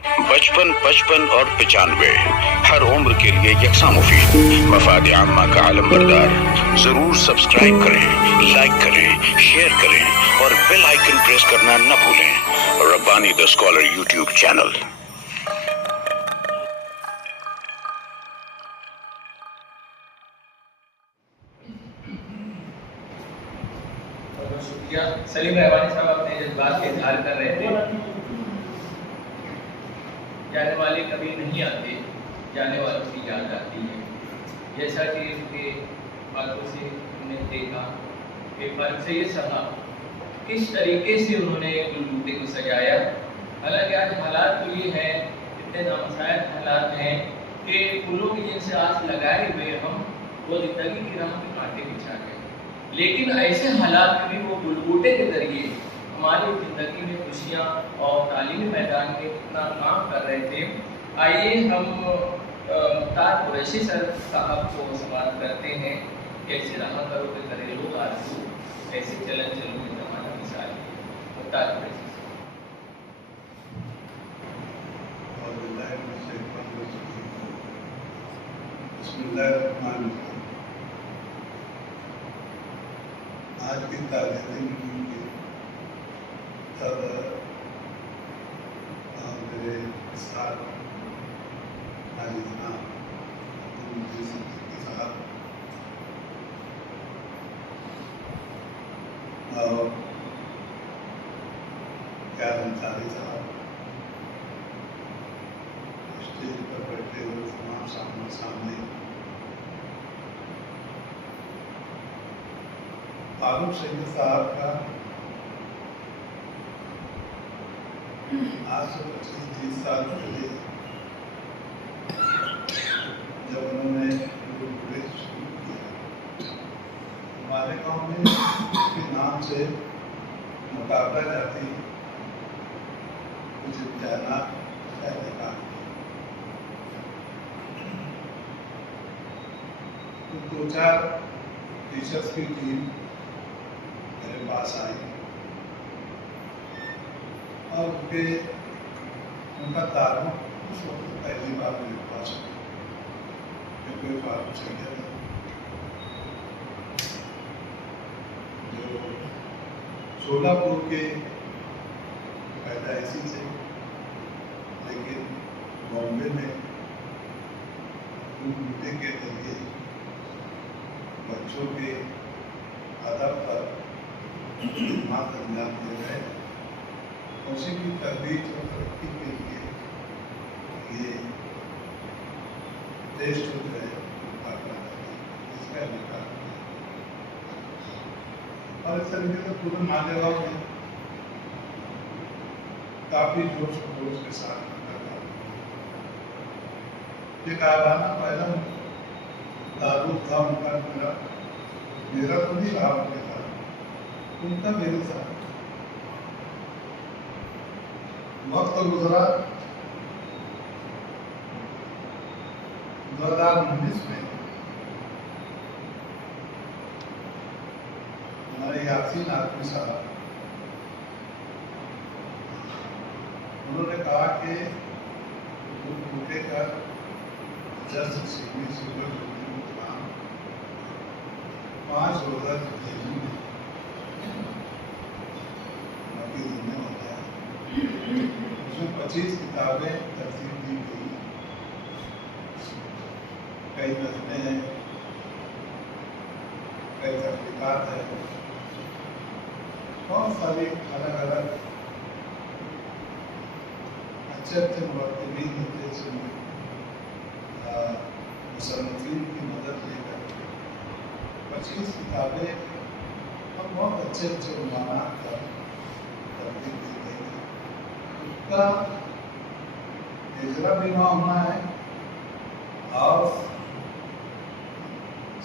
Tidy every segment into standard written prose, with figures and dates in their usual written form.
55 55 और 95 हर उम्र के लिए यकसा मुफीद। मफाद आम्मा का आलम बरदार। जरूर सब्सक्राइब करें, लाइक करें, शेयर करें और बेल आइकन प्रेस करना न भूलें। Rabbani the scholar YouTube channel. शुक्रिया। सलीम रहमानी साहब अपने जज्बात का इजहार कर रहे थे। जाने वाले कभी नहीं आते, जाने वालों की याद आती है। जैसा कि उनके बातों से हमने देखा कि फर्क से ये सहा किस तरीके से उन्होंने गुलबूटे को सजाया। हालांकि आज हालात तो ये हैं, इतने नामसायद हालात हैं कि फूलों की जिनसे आस लगाए हुए हम वो जिंदगी की राह में कांटे बिछा गए। लेकिन ऐसे हालात में भी वो बुलबुटे के जरिए हमारी ज़िंदगी में खुशियाँ और तालीमी मैदान में इतना काम कर रहे थे। आइए हम मुख्तार कुरैशी सर साहब को सवाल करते हैं। कैसे रहा करो के करे लोग आरज़ू, कैसे चलन चलो में ज़माना मिसाल। मुख्तार कुरैशी आज की तारीखी के सदर मेरे साथ नाजिना के साथ और क्या अंसारी साहब स्टेज पर बैठे हुए तमाम सामने फारूक सैयद साहब का आज से 25-30 साल पहले जब उन्होंने गुलबुटे शुरू किया, हमारे गांव में उसके नाम से मुकाबला जाती कुछ इम्तिहानात पहले का तो 2-4 टीचर्स की टीम मेरे पास आई और उनका ताल्लुक उस वक्त पहली बार मेरे पास कोई फारूक सैयद जो सोलापुर के पैदाइशी से, लेकिन बॉम्बे में गुलबुटे के जरिए बच्चों के अदब पर खिदमत अंजाम दे रहे हैं। उसी की तरबीज और तरक्की के लिए ये टेस्ट जो है इसका निकाल और इस तरीके से पूरे मालेगांव में काफी जोश खरोश के साथ ये कारखाना पहला दारूद था उनका, मेरा तो नहीं रहा उनके साथ, उनका मेरे साथ वक्त गुजरा। 2019 में हमारे यासीन आदमी साहब उन्होंने कहा कि गुलबुटे का जस्ट सीधी सुबह 5 रोज़ा जिंदगी में बाकी दुनिया होता है। उसमें 25 किताबें तरतीब दी गई, कई नज़में हैं, कई तहकीकात हैं, बहुत सारी अलग अलग अच्छे मुरत्तिबीन होते हैं मुसन्निफीन की मदद लेकर 25 किताबें और बहुत अच्छे उन्वानात का तरतीब दी गई है। उसका हिजरा भी वहाँ होना है और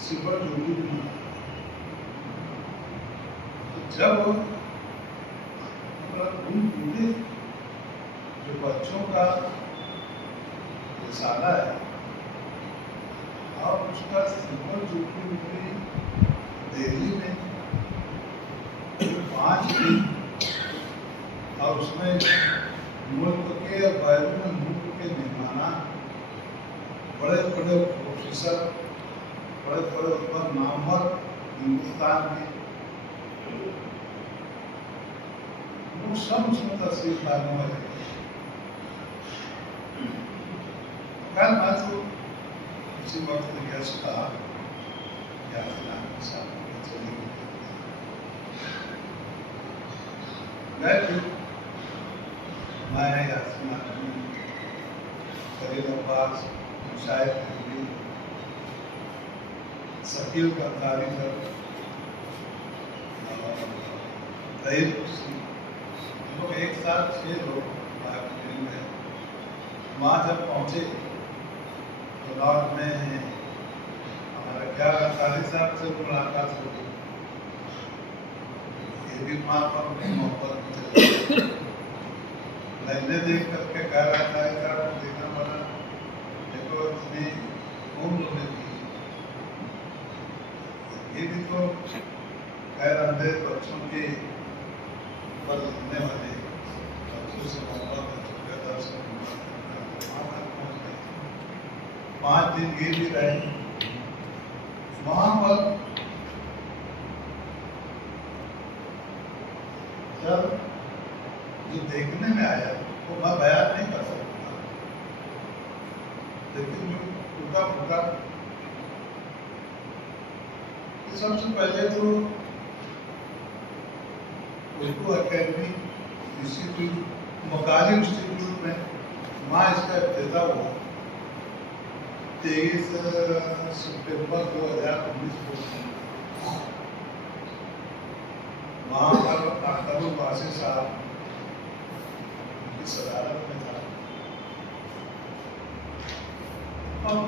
सिपर ड्यूटी भी होना है। तो जब गुलबुटे जो बच्चों का रिसाला है और उसका सिपर ड्यूटी दिल्ली में 5 दिन और उसमें मुल्क के और बैरून बड़े बड़े प्रोफेसर, बड़े बड़े नामवर हिंदुस्तान के, वो सब उसमें तस्वीर डालने वाले। खैर मैं तो उसी वक्त यश का यात्रा चली गए थे। मैं यात्रा करीब अब्बास शायद शकील का तारीख लोग एक साथ 6 लोग में वहाँ जब पहुँचे तो लॉज में हमारे 11 साहब से मुलाकात हो गई। ये भी वहाँ पर मोहब्बत मैंने देख करके कह रहा था साहब देखना पड़ा, देखो इतनी उम्र में भी ये भी तो गैर अंधे बच्चों के पर लिखने वाले बच्चों से मोहब्बत बच्चों के दर्शन 5 दिन ये भी रहे वहाँ पर। जब जो देखने में आया वो मैं बयान नहीं कर सकता, लेकिन जो टूटा फूटा सबसे पहले तो उर्दू अकेडमी इंस्टीट्यूट मकाली इंस्टीट्यूट में वहाँ इसका इब्तिदा हुआ 23 सितंबर 2019 को। वहाँ पर अख्तर वासी साहब की सदारत में था। अब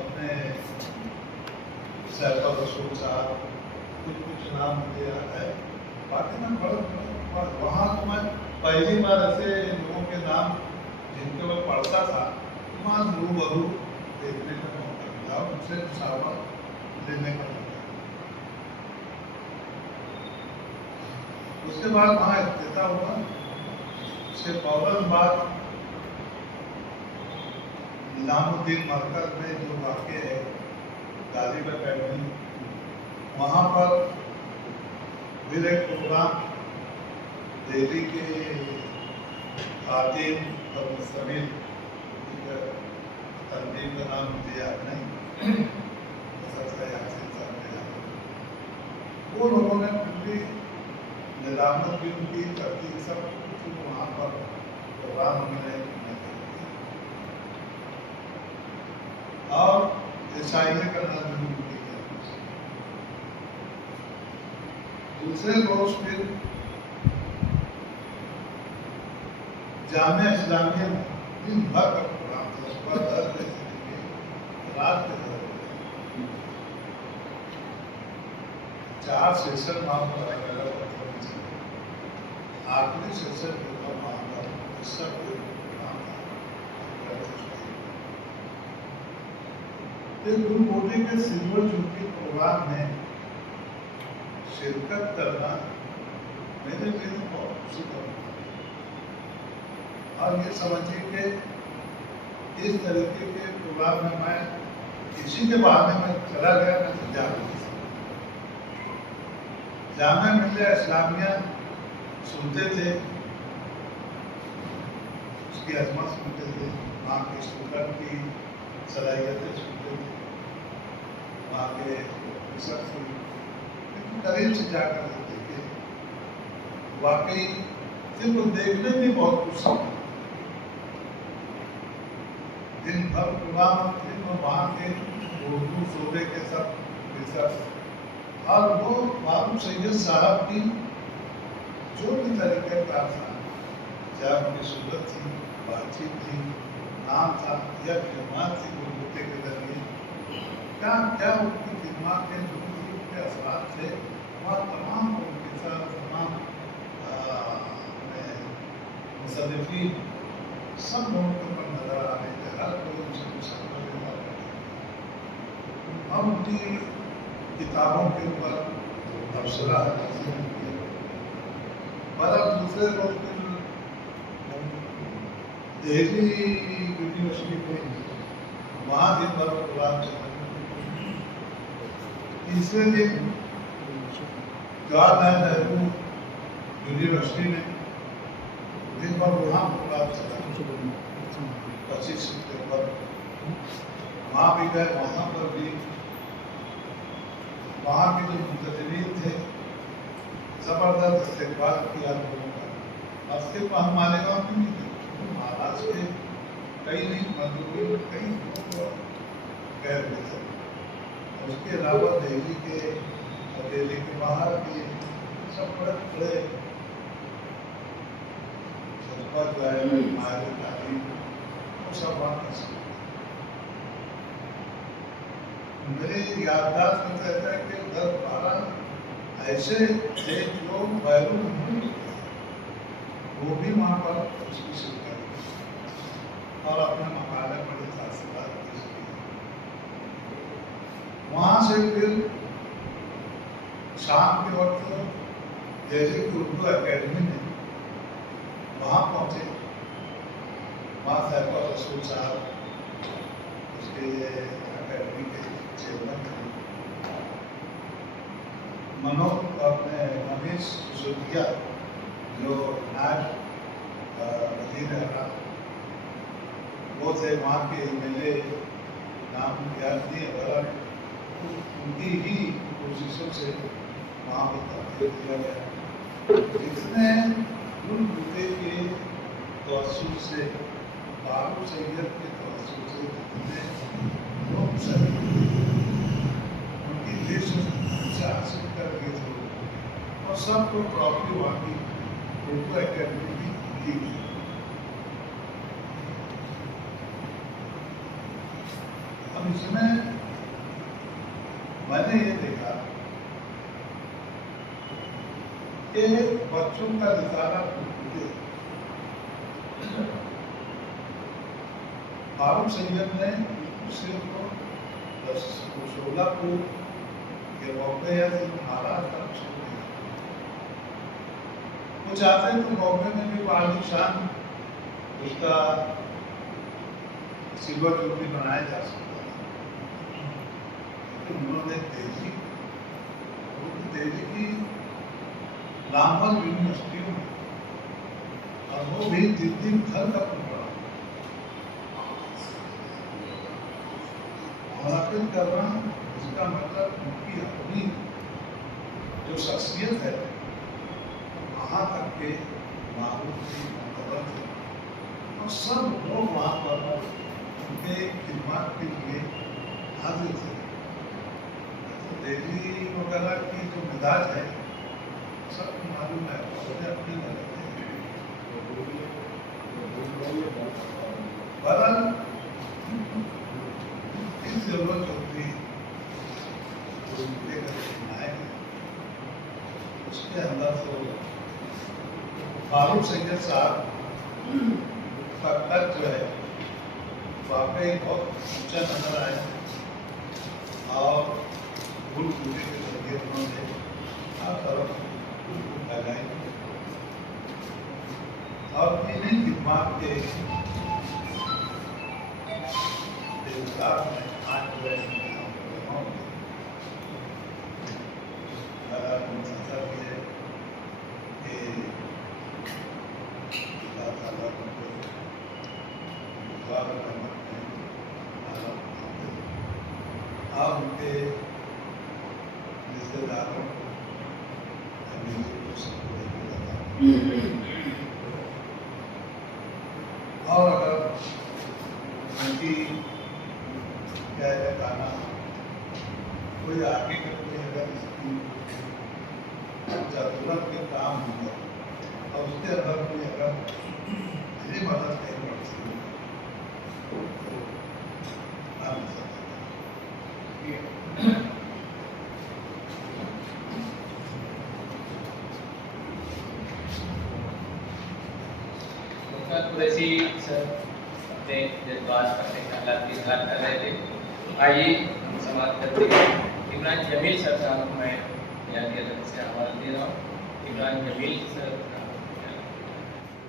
अपने सैफुल रसूल साहब कुछ नाम मुझे याद है, बाकी मैं वहाँ तो मैं पहली बार ऐसे लोगों के नाम जिनके मैं पढ़ता था वहाँ रूबरू देखने का मौका मिला, उनसे मुसाफा लेने का मौका। उसके बाद वहाँ इफ्तिताह हुआ। उसके फौरन बाद निजामुद्दीन मरकज में जो वाक़ है गालिब अकेडमी, वहाँ पर फिर एक प्रोग्राम दिल्ली के खातिन और मुस्तमिल तनजीम का नाम मुझे याद नहीं, वो लोगों ने पूरी निजामुद्दीन की तरतीब सब कुछ वहाँ पर प्रोग्राम उन्होंने और शायरी करना जरूर किया। दूसरे रोज फिर जामिया इस्लामिया में दिन भर का प्रोग्राम था, सुबह 10 बजे से लेकर रात के 10 बजे 4 सेशन वहाँ पर अलग अलग चले। आखिरी सेशन जो था वहाँ पर सब प्रोग्राम था। गुरु मोदी के सिल्वर जुबली प्रोग्राम में शिरकत करना मेरे लिए बहुत खुशी का मौका। और ये समझिए कि इस तरीके के प्रोग्राम में मैं इसी के बहाने में चला गया। मैं तो जामिया मिल्लिया इस्लामिया सुनते थे, उसकी अजमत सुनते थे, वहाँ के स्टूडेंट की सलाहियतें सुनते थे, वहाँ के करीब से जाकर देखे। वाकई सिर्फ देखने में बहुत कुछ सीखा। दिन भर प्रोग्राम दिन भर वहाँ के उर्दू सूबे के सब रिसर्च और वो मालूम सैयद साहब की जो भी तरीके का था, चाहे उनकी सूरत थी, बातचीत थी, नाम था या खिदमत थी गुरुते के जरिए, क्या क्या उनकी खिदमत के जो उनके असरात थे वह तमाम उनके साथ तमाम मुसन्निफ़ीन सब लोगों के ऊपर नजर आ रहे थे। हर कोई उनसे मुसन्निफ़ लेता था। हम उनकी किताबों के ऊपर तबसरा पर अब दूसरे लोग दिल्ली यूनिवर्सिटी में वहाँ दिन भर प्रोग्राम चला। तीसरे दिन जवाहरलाल नेहरू यूनिवर्सिटी में दिन भर वहाँ प्रोग्राम चला। 25 सितंबर वहाँ भी गए, वहाँ पर भी वहाँ के जो मुंतजमीन थे जबरदस्त इस्तेकबाल किया लोगों का। रास्ते पर हम मालेगांव में नहीं थे, महाराष्ट्र के कई नहीं मजदूरी कई लोग गए हुए थे। उसके अलावा दिल्ली के बाहर भी सब बड़े बड़े जनपद जो है हमारे तालीम वो सब वहाँ कर सकते। मेरे याददाश्त में कहता है कि 10-12 ऐसे थे जो बैरून नहीं थे, वो भी वहाँ पर उसकी शिरकत और अपने मकाले बड़े तासीरात पेश किए। वहाँ से फिर शाम के वक्त जैसे कि उर्दू एकेडमी में वहाँ पहुँचे। वहाँ साहिबा रसूल साहब उसके एकेडमी के चेयरमैन थे। मनोज अपने मनीष सिसोदिया जो नायब वजीर अहराम वो थे, वहाँ के MLA नाम याद नहीं है, उनकी ही कोशिशों से वहाँ पर तब्दील किया गया। जितने गुलबुते के तवज्जुह से, बाबू सैयद के तवज्जुह से जितने लोग सही उनकी देश से हासिल कर लिए थे और सबको ट्रॉफी वहाँ की उर्दू एकेडमी की दी गई। अब इसमें मैंने ये देखा कि बच्चों का रिसाला फारूक सैयद ने सिर्फ 16 को ये बॉम्बे या महाराष्ट्र वो चाहते तो बॉम्बे में भी वाली शान उसका सिल्वर जुबली बनाया जा सकता था, लेकिन उन्होंने दिल्ली की नामवर यूनिवर्सिटियों में, और वो भी दिन भर का प्रोग्राम मुनाकिद करना, इसका मतलब उनकी अपनी जो शख्सियत है वहाँ तक के मारूफ थी, मुतबर थे और सब लोग वहाँ पर उनके खिदमत के लिए हाजिर थे। तो दिल्ली वगैरह की जो मिजाज है सबको मालूम है, उसने अपनी गलत है। बहरहाल इस जरूरत होती उसके अंदर तो फारूक सैयद साहब का कद जो है वाकई बहुत ऊंचा नजर आया और गुल पूरे के जरिए उन्होंने हर तरफ लगाई और इन्हीं खिदमात के साथ में आज जो है आप उनके रिश्तेदारों और अगर उनकी क्या कहना कोई आगे का कोई अगर इसकी जरूरत के काम होगा और उसके अंदर कोई अगर मेरी मदद नहीं पड़ सकती कुरैशी सर अपने जज्बात अपने ख्यालात की इजहार कर रहे थे। आइए हम समाप्त करते हैं। इमरान जमील सर साहब को मैं यहाँ की अदब से आवाज़ दे रहा हूँ। इमरान जमील सर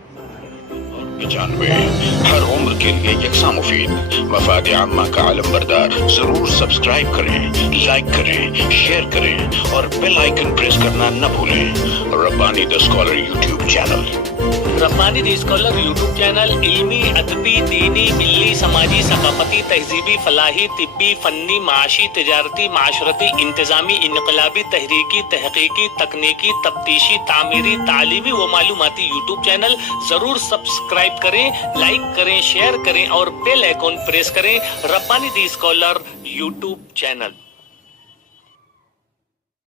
95 हर उम्र के लिए यकसा मुफीद मफाद आम्मा का आलम बरदार जरूर सब्सक्राइब करें, लाइक करें, शेयर करें और बेल आइकन प्रेस करना न भूलें। Rabbani the scholar YouTube channel. Rabbani the scholar YouTube channel इल्मी, अदबी, दीनी, मिल्ली, समाजी, सकाफती, तहजीबी, फलाही, तिब्बी, फन्नी, माशी, तिजारती, माशरती, इंतजामी, इनकलाबी, तहरीकी, तहकीकी, तकनीकी, तफ्तीशी, तामीरी, तालीमी व मालूमाती यूट्यूब चैनल जरूर सब्सक्राइब करें, लाइक करें, शेयर करें और बेल आइकन प्रेस करें। Rabbani the scholar YouTube channel.